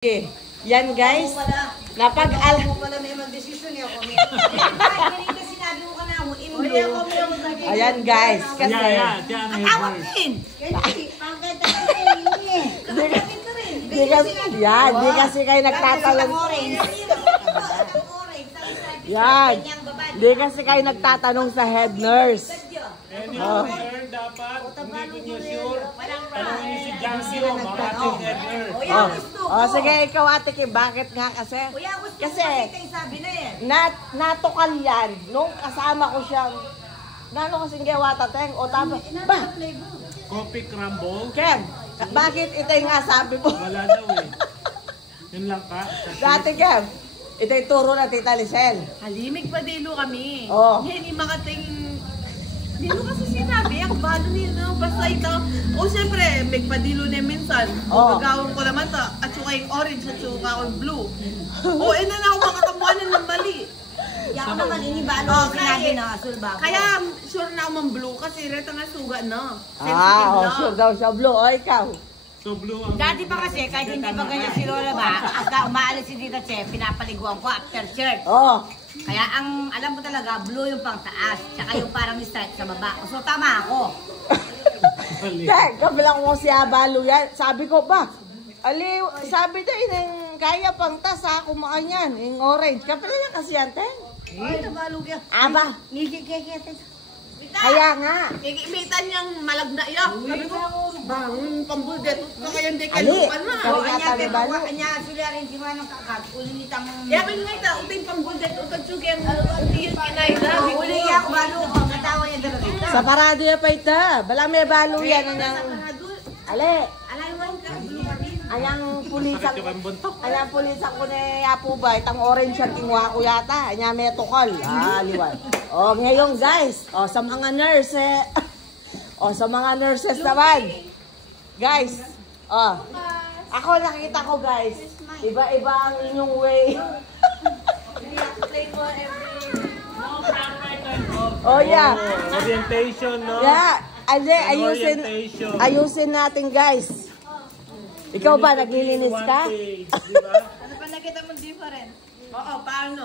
Okay. Yan guys, napag-al... Ako pala may mag-desisyon niya ako. Ganito sinabi ko ka na ako, imlo. Ayan guys, kasi... Atawag din! Di kasi kayo nagtatanong... Yan, di kasi kayo nagtatanong sa head nurse. Oh. Dapat, hindi ko niya sure. Tanongin niyo si Jansio, mga ating head nurse. Sige, ikaw ate Kim, bakit nga kasi? Kasi, natukal yan, nung kasama ko siyang, nano kasing gawa tateng, o tama, ba? Coffee crumble? Ken, bakit ito yung nga sabi mo? Wala daw eh. Yun lang ka? Dati Ken, ito yung turo na Tita Lisel. Halimig pa dilo kami. Oh. Hindi makating... Dilo kasi sinabi, ang balo nila. Basta ito. O siyempre, may padilo na minsan. Oh. Gagawin ko naman ta. At saka yung orange, at saka yung blue. O, na ako makakamuanan ng mali. Yan ko naman inibalo ang sinabi na asul ba? Kaya, sure na ako mang blue kasi reta nga suga na. Sure daw siya blue. O, ikaw. So blue ang... Dati pa kasi, kahit hindi pa ganyan si Lola ba, pagka umaalis si Tita Che, pinapaliguan ko after church. Oh. Kaya ang, alam mo talaga, blue yung pang taas, tsaka yung parang stripe sa baba. So tama ako. Kaya, kabilang ko si Abalo yan. Sabi ko ba, aliw, sabi na yung kaya pang tas ha, kumakan yan, yung orange. Kapila yan kasi yan, ten. Ay, nabalog yan. Aba, Ngigigigigig. kaya nga. Iimitan niyang malagna yan. Sabi ko, bang, pambuldet. Kaya hindi Ali, kalupan na. kaya nga tabi balo. Kanya sila rin si Manong Kakat. Ulitang... Yakin nga ito, utay pambuldet. Utay tsugen. Hindi yun kinayda. Uli niya ako balo ko. Katawa niya talaga. Sa parado yan pa ito. Bala may balo yan. Ali, Alay mo ka, blue pa rin. ayang pulisan. Sakit yung buntok. Ayang pulisan ko ni Apo ba, itang orange yan kinuha ko yata. Anya may tukol. Liwan. O, ngayon guys, sa mga nurse sa mga nurses naman. Guys, ako nakita ko guys, iba-iba ang inyong way. Oh yeah. Orientation, no? Yeah. Orientation. Ayusin natin guys. Ikaw ba, naglilinis ka? Ano pa nakita mong different? Oo, paano?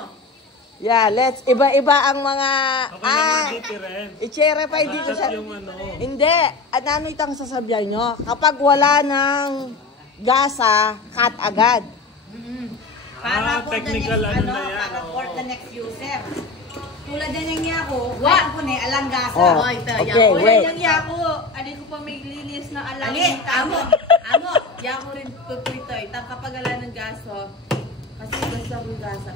Yeah, iba-iba ang mga, i-chere pa, hindi ko siya, Yung ano. hindi, ano itang sasabihan nyo, kapag wala ng gasa, cut agad. Para for the technical next, ano na yan. Para for the next user. Tulad din ng niya ako. What? Ako po alang gasa. Oh, okay, wait. Yung yako, ali ko pa may linis na alam. Ali, amo. Yako rin tutoy-toy. Kapag ala ng gaso, kasi gusto akong gasa.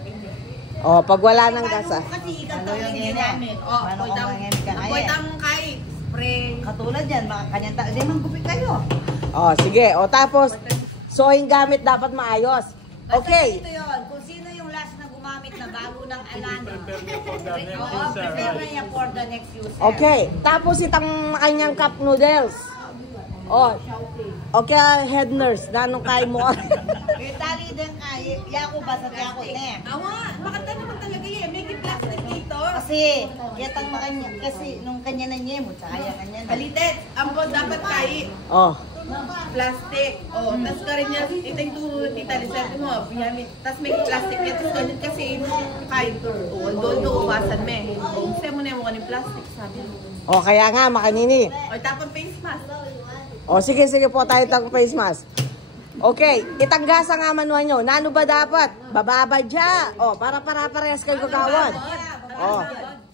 Oh, pag wala ng gasa. Kasi ikaw Ano yung yung ginamit. Oh, apoy tamong kahit spray. Katulad yan, mga kanyang tao. Hindi man gupit kayo. Oh, sige. O, tapos, so yung gamit dapat maayos. Okay. Ito yun, kung sino yung last na gumamit na bago ng alana. Oo, Prepare niya for the next user. Okay. Tapos itang kanyang cup noodles. Oh. Okay, head nurse. Nanong kaya mo? Tali din kay Yako ba sa Yako ne? Awa, bakit naman talaga yan? May plastic dito. Kasi, yatang makanya, kasi nung kanya na niya mo, kaya kanya na. Balitet, ang dapat kahit Oh. plastic. Oh, tas ka rin niya, ito yung turo Tita Lisel mo, pinamit. Tas may plastic ito, ganyan kasi kahit do uwasan me. Oh, gusto mo na yung mukha ng plastic, sabi mo. Oh, kaya nga, makanini. O, tapon face mask. Oh, sige po tayo tag face mask. Okay, itanggasa nga manuhan nyo. Nano ba dapat? Bababad siya. Oh, para parehas kayo gagawad.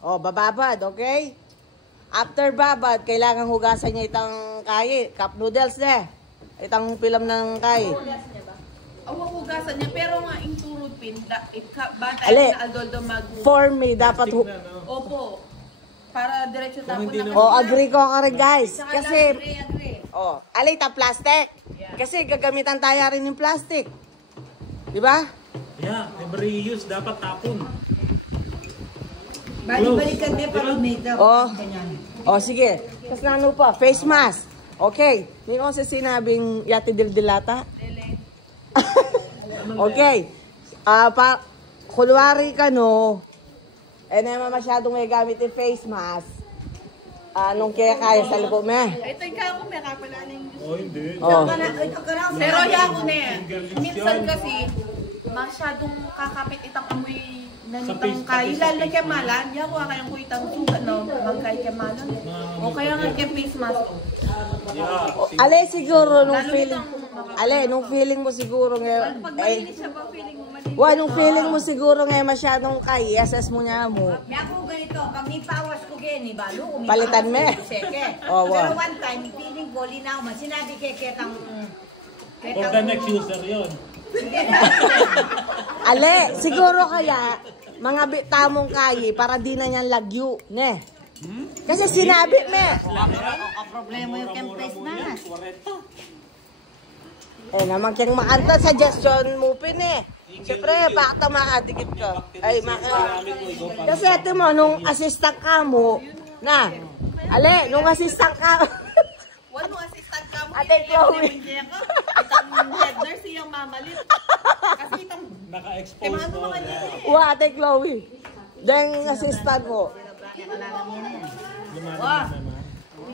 Oh, bababad, okay? After babad, kailangan hugasan niya itang cup noodles ne. Itang pilam ng kay. Awa hugasan niya, pero nga yung turo pin, bata Ali, na aldoldo mag... for me, dapat... Opo. Para diretso tapon na. Oh, agree ko ka rin guys. Saka Kasi, agree. oh, alita plastic. Kasi gagamitan tayo rin ng plastic. Di ba? Yeah, every use dapat tapon. Balik-balikan niya para may daw. Oh, sige. Tapos ano pa? Face mask. Okay. Hindi ko kasi sinabing yati dildilata. Okay. Kulwari ka no. Naman masyadong may gamit yung face mask. Anong kaya sa lipo mo? Ito yung kako, may kapala na yung Oh, hindi. Oh. Pero yako na eh. Minsan kasi, masyadong kakapit itang amoy na Sa nitang face, kayo. sa Lalo face. kemalan, yako kayang ko itang sugat na magkay kemalan. O kaya nga kay face mask. Yeah. Ale, siguro, nung Lalo feeling... itang Ale, nung feeling mo siguro ngayon... pag Eh, malinis siya ba, feeling mo malinis? nung feeling mo siguro ngayon masyadong kay, SS mo niya mo. May ako ganito, pag may pawas ko gini, balo, Palitan mo eh. Oh, wow. Pero one time, feeling ko, linaw man, sinabi kay Ketang, For the next user yun. Ale, siguro kaya, mga tamong kayi para di na niyan lagyo, ne? Kasi sinabi me. ang problema yung kempes na. Eh naman kayang makanta, suggestion mo pin eh. Siyempre, bakit makadikit ka? Ay, kasi ito mo, nung assistant ka mo, na, ale, nung assistant ka, Wano assistant ka mo, Ate Chloe. itang head nurse yung mamalit. Kasi itang, Naka-expose ano mo. naman yun eh. wa, Ate Chloe. Deng assistant mo.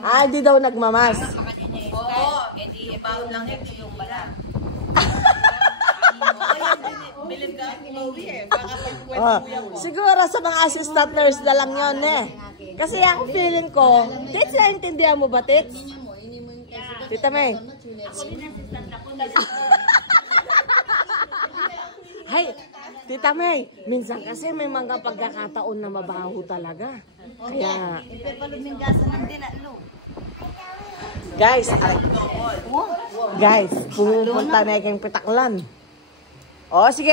Ah, di daw nagmamas. Oo, hindi ibaon lang ito yung bala. Bilib ka, Chloe eh. Baka pag Ah, siguro sa mga assistant nurse na lang yun eh. Kasi ako feeling ko, Tits, naintindihan mo ba, Tits? Tita May. Hay, Tita May, minsan kasi may mga pagkakataon na mabaho talaga. Kaya, Ipapalumingasan ng dila, lo. guys, pupunta na yung pitaklan. O, sige,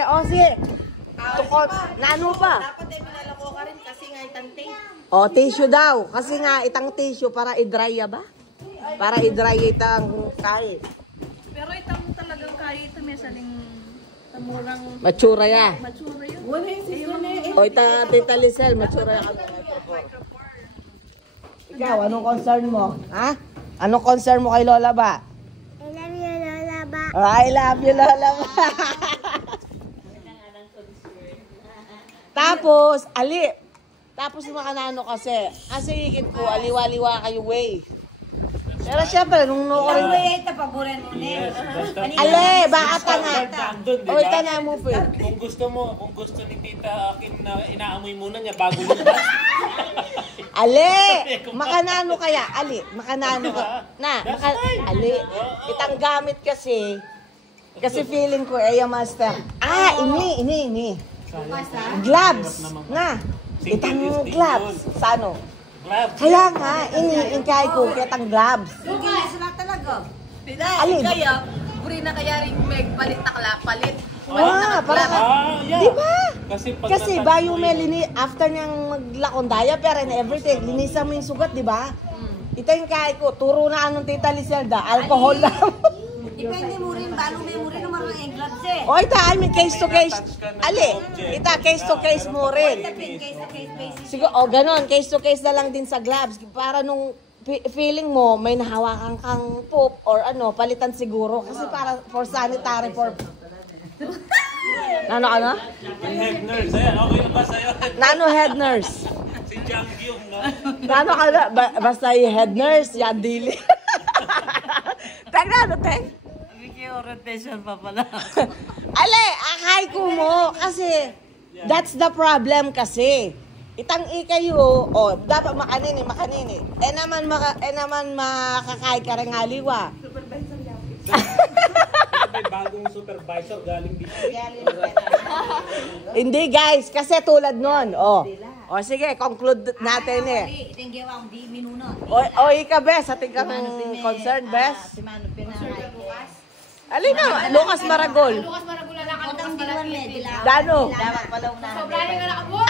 Tukod, nano pa? dapat ay pinalako ka rin kasi nga itang tape. O, tissue daw. Kasi nga, itang tissue para i-dry ba? Para i-dry itang kahit. Pero itang talagang kaya ito may saling tamurang Matsura ya. matsura yun. Wala yung sister na yun. O, Tita Lisel, matsura ya. Ikaw, anong concern mo? Ha? Anong concern mo kay Lola ba? I love you, Lola ba? Oh, I love you, Lola ba? Tapos, Tapos makanano kasi higit ko, aliwa-liwa kayo way. Pero syempre, nung Ang rin... way ito, paboran mo Yes, basta. Ale, baka nga. Nandun, di O, ito ba? na mo, Phil. Kung gusto ni Tita Kim na inaamoy muna niya bago lumabas. Ale, makanano kaya? Makanano ka. Ali, itang gamit kasi feeling ko, master. Ini. Gloves, na. Itang gloves. Sa ano? Gloves. Kaya nga, ingkay ko, kitang gloves. Hindi sila talaga. Alin? Kaya, puri na kaya rin may palit takla, palit. Para Yeah. di ba? Pag Kasi natag- bayo may after niyang maglakon diaper and everything, linisan mo yung sugat, di ba? Ito yung kaya ko, turo na anong Tita Liselda, alcohol lang. Depende mo rin, balo mo rin naman ang gloves eh. O ita, case to case. Ita, case to case mo rin. Case to case basis. Siguro, ganon, case to case na lang din sa gloves. Para nung feeling mo, may nahawakan kang poop or palitan siguro. Kasi para for sanitary purpose. Ano? Yung head nurse, ayan, okay na ba sa'yo? Nano head nurse? Si Jang Gyung, no? Nano ka na? Basta yung head nurse, yan dili. Teka, Teng? Rotation pa pala. Ale, akay ko mo. Kasi, that's the problem kasi. Itang ikayo, dapat makanini. Naman makakay ka rin aliwa. May bagong supervisor galing dito. Hindi guys, kasi tulad nun. Sige, conclude natin eh. Tingin ang di minuno. Ika bes, ating kang concern bes. Si Mano Pinay. Alin na, Lucas Maragol. Utang diwan me, dila. Dano? Dapat pala unahan. Sobrang nga nakabot,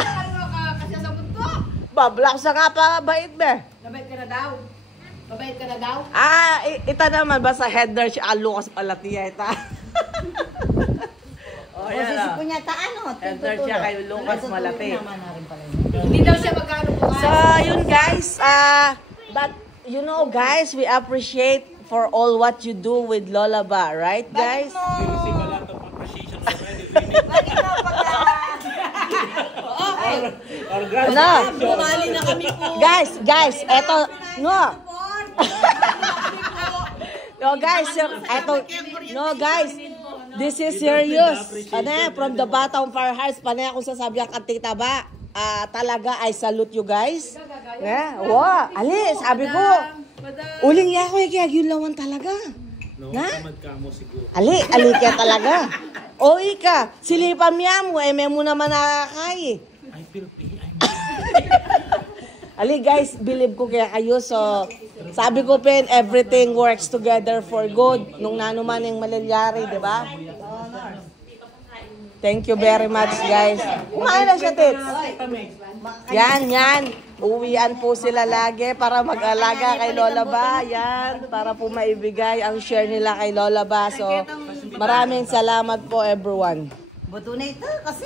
kasi sa bunto. Bablak sa nga pa, bait be. Mabait ka na daw. Mabait ka na daw. Ita naman ba sa head nurse, Lucas Palatiya ita. O sisipo niya ta ano? Head nurse siya kay Lucas Malapit. Hindi daw siya magkano po. So, yun guys, but you know guys, we appreciate for all what you do with Lola Ba, right guys? We receive a lot of appreciation already. Bakit mo pagka... Or Ano? Bumali na kami po. Guys, eto, No. No guys, no guys, this is serious. Ano, from the bottom of our hearts, panay akong sasabihan ka tita ba? Talaga, I salute you guys. Wow, ali, sabi ko, uling ya ko, kaya yun talaga. No, Na? tamad ka mo siguro. Ali kaya talaga. O ika, silipan niya mo, may mo naman nakakay. Ay, Pilipin. Ali guys, believe ko kaya kayo. So, sabi ko pen, everything works together for good. Nung nanuman yung malalyari, di ba? Thank you very much guys. Kumain na siya, Tits. Yan. Uwian po sila lagi para mag-alaga kay Lola Ba. Yan, para po maibigay ang share nila kay Lola Ba. So, maraming salamat po everyone. Buto na ito kasi